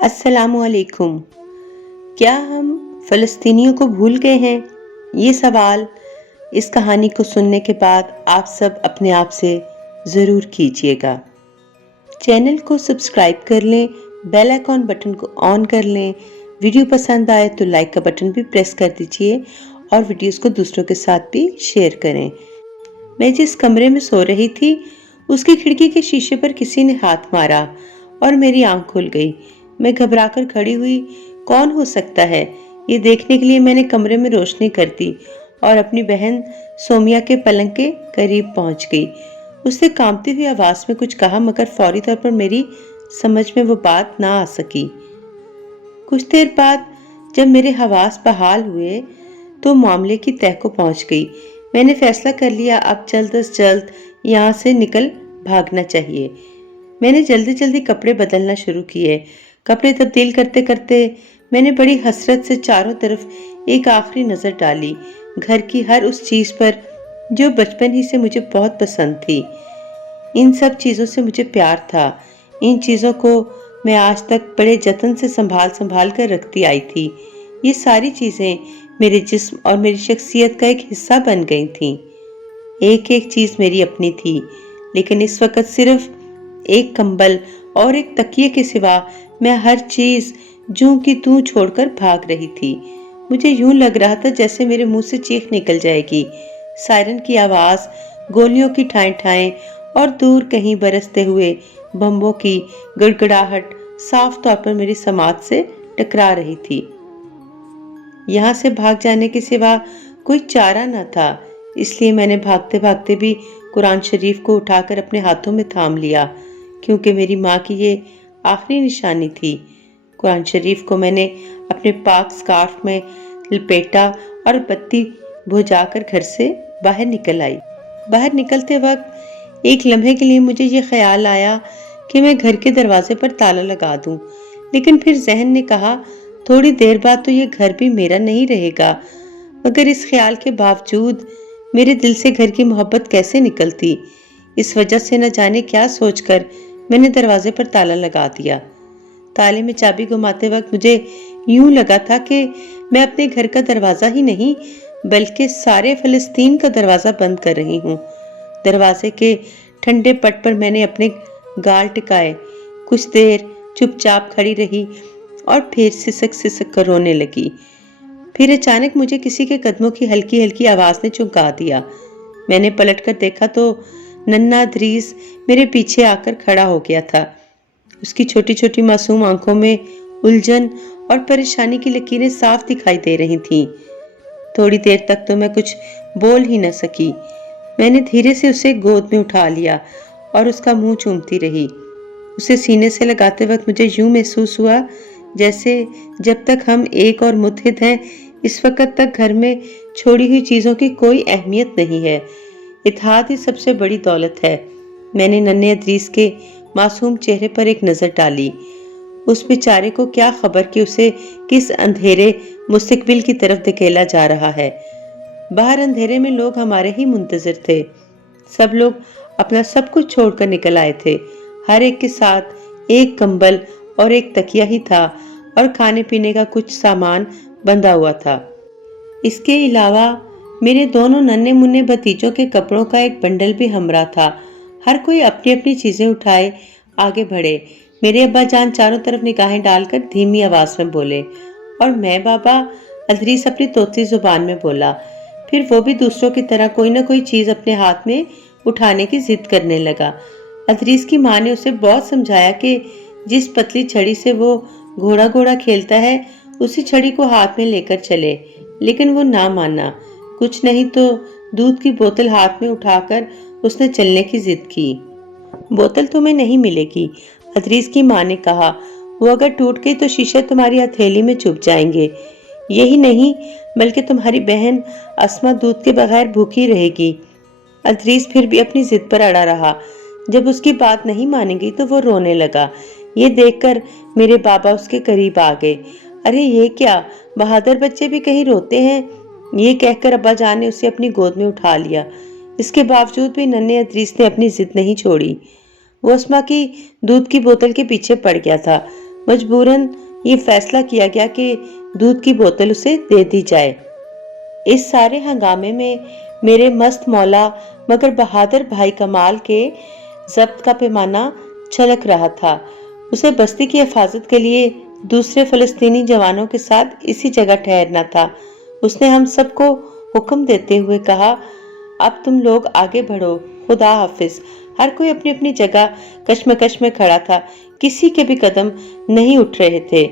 अस्सलामु अलैकुम। क्या हम फ़लस्तीनियों को भूल गए हैं? ये सवाल इस कहानी को सुनने के बाद आप सब अपने आप से ज़रूर कीजिएगा। चैनल को सब्सक्राइब कर लें, बेल आइकॉन बटन को ऑन कर लें। वीडियो पसंद आए तो लाइक का बटन भी प्रेस कर दीजिए और वीडियोस को दूसरों के साथ भी शेयर करें। मैं जिस कमरे में सो रही थी, उसकी खिड़की के शीशे पर किसी ने हाथ मारा और मेरी आंख खुल गई। मैं घबराकर खड़ी हुई। कौन हो सकता है? ये देखने के लिए मैंने कमरे में रोशनी कर दी और अपनी बहन सोमिया के पलंग के करीब पहुंच गई। उसने कांपती हुई आवाज में कुछ कहा, मगर फौरी तौर पर मेरी समझ में वो बात ना आ सकी। कुछ देर बाद जब मेरे हवास बहाल हुए तो मामले की तह को पहुंच गई। मैंने फैसला कर लिया, अब जल्द से जल्द यहाँ से निकल भागना चाहिए। मैंने जल्दी जल्दी कपड़े बदलना शुरू किए। कपड़े तब्दील करते करते मैंने बड़ी हसरत से चारों तरफ एक आखिरी नजर डाली, घर की हर उस चीज पर जो बचपन ही से मुझे बहुत पसंद थी। इन सब चीजों से मुझे प्यार था। इन चीजों को मैं आज तक बड़े जतन से संभाल संभाल कर रखती आई थी। ये सारी चीजें मेरे जिस्म और मेरी शख्सियत का एक हिस्सा बन गई थीं। एक एक चीज मेरी अपनी थी, लेकिन इस वक्त सिर्फ एक कंबल और एक तकिए के सिवा मैं हर चीज जूं की तूं छोड़कर भाग रही थी। मुझे यूं लग रहा था जैसे मेरे मुंह से चीख निकल जाएगी। सायरन की आवाज, गोलियों की ठाएं ठाएं और दूर कहीं बरसते हुए बम्बों की गड़गड़ाहट साफ तौर पर मेरी समाज से टकरा रही थी। यहाँ से भाग जाने के सिवा कोई चारा न था, इसलिए मैंने भागते भागते भी कुरान शरीफ को उठाकर अपने हाथों में थाम लिया, क्योंकि मेरी माँ की ये आखिरी निशानी थी। कुरान शरीफ को मैंने अपने पाक स्कार्फ में लपेटा और बत्ती बुझाकर घर से बाहर निकल आई। बाहर निकलते वक्त एक लम्हे के लिए मुझे ये ख्याल आया कि मैं घर के दरवाजे पर ताला लगा दूं, लेकिन फिर जहन ने कहा थोड़ी देर बाद तो ये घर भी मेरा नहीं रहेगा। मगर इस ख्याल के बावजूद मेरे दिल से घर की मोहब्बत कैसे निकलती। इस वजह से न जाने क्या सोचकर मैंने दरवाजे पर ताला लगा दिया। ताले में चाबी घुमाते वक्त मुझे यूं लगा था कि मैं अपने घर का दरवाजा ही नहीं बल्कि सारे फलस्तीन का दरवाजा बंद कर रही हूँ। दरवाजे के ठंडे पट पर मैंने अपने गाल टिकाए, कुछ देर चुपचाप खड़ी रही और फिर सिसक सिसक कर रोने लगी। फिर अचानक मुझे किसी के कदमों की हल्की हल्की आवाज ने चौंका दिया। मैंने पलटकर देखा तो नन्हा अदरीस मेरे पीछे आकर खड़ा हो गया था। उसकी छोटी छोटी मासूम आंखों में उलझन और परेशानी की लकीरें साफ दिखाई दे रही थीं। थोड़ी देर तक तो मैं कुछ बोल ही न सकी। मैंने धीरे से उसे गोद में उठा लिया और उसका मुंह चूमती रही। उसे सीने से लगाते वक्त मुझे यूं महसूस हुआ जैसे जब तक हम एक और मुत्हिद हैं, इस वक्त तक घर में छोड़ी हुई चीजों की कोई अहमियत नहीं है। इत्तेहाद ही सबसे बड़ी दौलत है। मैंने नन्हे अदरीस के मासूम चेहरे पर एक नजर डाली। उस बेचारे को क्या खबर कि उसे किस अंधेरे मुस्तकबिल की तरफ धकेला जा रहा है। बाहर अंधेरे में लोग हमारे ही मुंतजर थे। सब लोग अपना सब कुछ छोड़कर निकल आए थे। हर एक के साथ एक कंबल और एक तकिया ही था और खाने पीने का कुछ सामान बंधा हुआ था। इसके अलावा मेरे दोनों नन्हे मुन्ने भतीजों के कपड़ों का एक बंडल भी हमरा था। हर कोई अपनी अपनी चीजें उठाए आगे बढ़े। मेरे अब्बा जान चारों तरफ निगाहें डालकर धीमी आवाज में बोले और मैं बाबा, अदरीस अपनी तोतली जुबान में बोला। फिर वो भी दूसरों की तरह कोई ना कोई चीज अपने हाथ में उठाने की जिद करने लगा। अदरीस की माँ ने उसे बहुत समझाया कि जिस पतली छड़ी से वो घोड़ा घोड़ा खेलता है उसी छड़ी को हाथ में लेकर चले, लेकिन वो ना माना। कुछ नहीं तो दूध की बोतल हाथ में उठाकर उसने चलने की जिद की। बोतल तुम्हें नहीं मिलेगी, अदरीस की माँ ने कहा। वो अगर टूट गई तो शीशे तुम्हारी हथेली में चुभ जाएंगे। यही नहीं बल्कि तुम्हारी बहन अस्मा दूध के बगैर भूखी रहेगी। अदरीस फिर भी अपनी जिद पर अड़ा रहा। जब उसकी बात नहीं मानी गई तो वो रोने लगा। ये देखकर मेरे बाबा उसके करीब आ गए। अरे ये क्या, बहादुर बच्चे भी कहीं रोते हैं? ये कहकर अब्बा जान ने उसे अपनी गोद में उठा लिया। इसके बावजूद भी नन्हे अदरीस ने अपनी जिद नहीं छोड़ी। वो अस्मा की दूध की बोतल के पीछे पड़ गया था। मजबूरन ये फैसला किया गया कि दूध की बोतल उसे दे दी जाए। इस सारे हंगामे में मेरे मस्त मौला मगर बहादुर भाई कमाल के जब्त का पैमाना छलक रहा था। उसे बस्ती की हिफाजत के लिए दूसरे फलस्तीनी जवानों के साथ इसी जगह ठहरना था। उसने हम सबको हुक्म देते हुए कहा, अब तुम लोग आगे बढ़ो, खुदा हाफिज। हर कोई अपनी अपनी जगह कश्मकश में खड़ा था, किसी के भी कदम नहीं उठ रहे थे।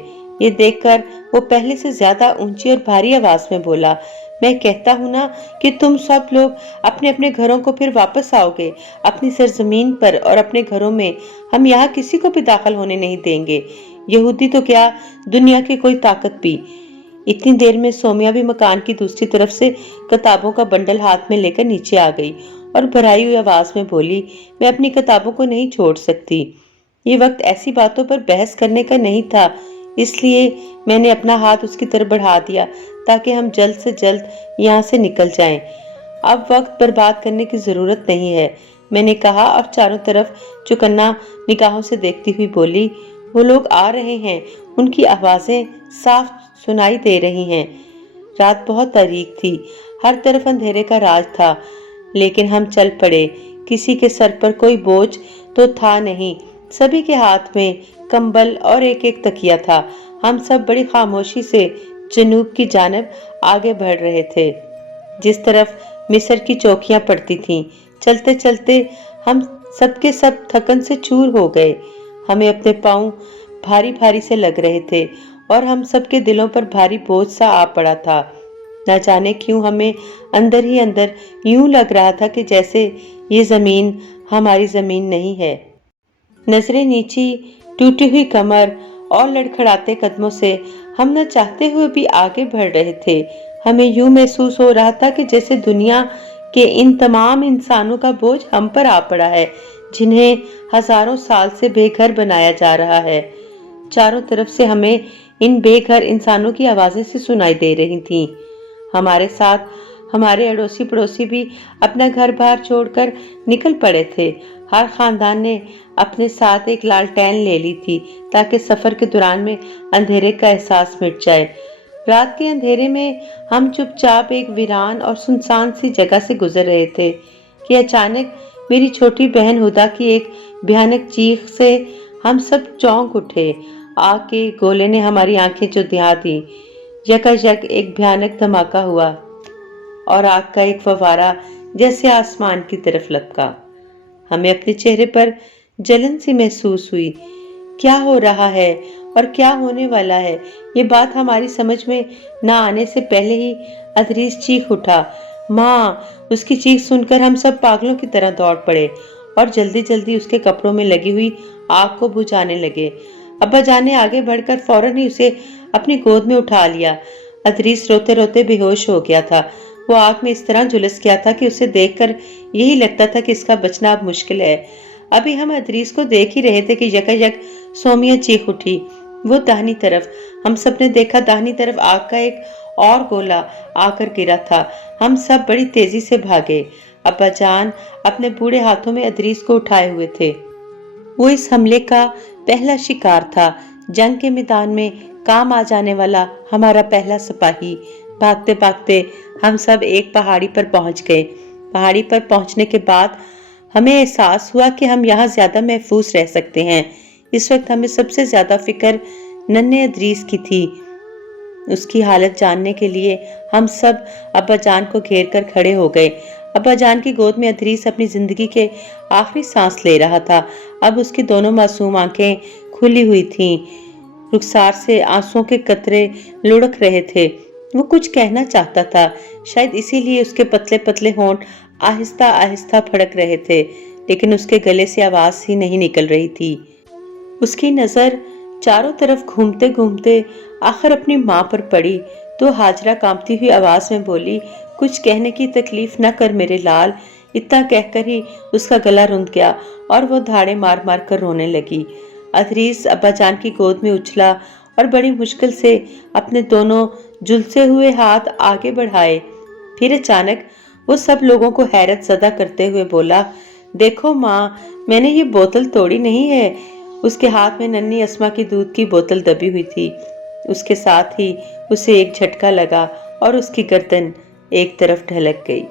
ये देखकर वो पहले से ज्यादा ऊंची और भारी आवाज में बोला, मैं कहता हूं ना कि तुम सब लोग अपने अपने घरों को फिर वापस आओगे, अपनी सरजमीन पर और अपने घरों में। हम यहाँ किसी को भी दाखिल होने नहीं देंगे, यहूदी तो क्या, दुनिया की कोई ताकत भी। इतनी देर में सोमिया भी मकान की दूसरी तरफ से किताबों का बंडल हाथ में लेकर नीचे आ गई और भराई हुई आवाज में बोली, मैं अपनी किताबों को नहीं छोड़ सकती। ये वक्त ऐसी बातों पर बहस करने का नहीं था, इसलिए मैंने अपना हाथ उसकी तरफ बढ़ा दिया ताकि हम जल्द से जल्द यहाँ से निकल जाएं। अब वक्त बर्बाद करने की जरूरत नहीं है, मैंने कहा और चारों तरफ चौकन्ना निगाहों से देखती हुई बोली, वो लोग आ रहे हैं, उनकी आवाजें साफ सुनाई दे रही हैं। रात बहुत तारीक थी, हर तरफ अंधेरे का राज था, लेकिन हम चल पड़े। किसी के सर पर कोई बोझ तो था नहीं, सभी के हाथ में कंबल और एक एक तकिया था। हम सब बड़ी खामोशी से जनूब की जानब आगे बढ़ रहे थे, जिस तरफ मिस्र की चौकियां पड़ती थीं। चलते चलते हम सबके सब थकन से चूर हो गए। हमें अपने पांव भारी भारी से लग रहे थे और हम सबके दिलों पर भारी बोझ सा आ पड़ा था। न जाने क्यों हमें अंदर ही अंदर यूं लग रहा था कि जैसे ये जमीन हमारी जमीन नहीं है। नजरें नीची, टूटी हुई कमर और लड़खड़ाते कदमों से हम न चाहते हुए भी आगे बढ़ रहे थे। हमें यूं महसूस हो रहा था कि जैसे दुनिया के इन तमाम इंसानों का बोझ हम पर आ पड़ा है, जिन्हें हजारों साल से बेघर बनाया जा रहा है। चारों तरफ से हमें इन बेघर इंसानों की आवाजें से सुनाई दे रही थीं। हमारे साथ हमारे अड़ोसी पड़ोसी भी अपना घर बार छोड़कर निकल पड़े थे। हर खानदान ने अपने साथ एक लालटेन ले ली थी ताकि सफर के दौरान में अंधेरे का एहसास मिट जाए। रात के अंधेरे में हम चुपचाप एक वीरान और सुनसान सी जगह से गुजर रहे थे कि अचानक मेरी छोटी बहन हुदा की एक भयानक चीख से हम सब चौंक उठे। आग के गोले ने हमारी आंखें चुदिया दी। यकायक एक भयानक धमाका हुआ और आग का एक फव्वारा जैसे आसमान की तरफ लपका। हमें अपने चेहरे पर जलन सी महसूस हुई। क्या हो रहा है और क्या होने वाला है, ये बात हमारी समझ में न आने से पहले ही अदरीस चीख उठा, माँ। उसकी चीख सुनकर हम सब पागलों की तरह दौड़ पड़े और जल्दी जल्दी उसके कपड़ों में लगी हुई आग को बुझाने लगे। अब्बा जान ने आगे बढ़कर फौरन ही उसे अपनी गोद में उठा लिया। अदरीस रोते रोते बेहोश हो गया था। वो आग में इस तरह झुलस गया था कि उसे देखकर यही लगता था कि इसका बचना अब मुश्किल है। अभी हम अदरीस को देख ही रहे थे कि यकायक सोमिया चीख उठी। वो दाहिनी तरफ, हम सब ने देखा दाहिनी तरफ आग का एक और गोला आकर गिरा था। हम सब बड़ी तेजी से भागे। अब्बा जान अपने बूढ़े हाथों में अदरीस को उठाए हुए थे। वो इस हमले का पहला शिकार था, जंग के मैदान में काम आ जाने वाला हमारा पहला सिपाही। भागते भागते हम सब एक पहाड़ी पर पहुंच गए। पहाड़ी पर पहुंचने के बाद हमें एहसास हुआ कि हम यहाँ ज्यादा महफूज रह सकते हैं। इस वक्त हमें सबसे ज्यादा फिक्र नन्हे अदरीस की थी। उसकी हालत जानने के लिए हम सब अब्बा जान को घेर कर खड़े हो गए। अब्बा जान की गोद में अदरीस अपनी जिंदगी के आखिरी सांस ले रहा था। अब उसकी दोनों मासूम आंखें खुली हुई थीं। रुखसार से आंसुओं के कतरे लुढ़क रहे थे। वो कुछ कहना चाहता था, शायद इसीलिए उसके पतले पतले होंठ आहिस्ता आहिस्ता फड़क रहे थे, लेकिन उसके गले से आवाज ही नहीं निकल रही थी। उसकी नजर चारों तरफ घूमते घूमते आखिर अपनी माँ पर पड़ी तो हाजरा कांपती हुई आवाज में बोली, कुछ कहने की तकलीफ न कर मेरे लाल। इतना कहकर ही उसका गला रुंध गया और वो धाड़े मार मार कर रोने लगी। अदरीस अब्बा जान की गोद में उछला और बड़ी मुश्किल से अपने दोनों झुलसे हुए हाथ आगे बढ़ाए। फिर अचानक वो सब लोगों को हैरत ज़दा करते हुए बोला, देखो माँ, मैंने ये बोतल तोड़ी नहीं है اس کے ہاتھ میں ننھی اسما کی دودھ کی بوتل دبی ہوئی تھی۔ اس کے ساتھ ہی اسے ایک جھٹکا لگا اور اس کی گردن ایک طرف ڈھلک گئی۔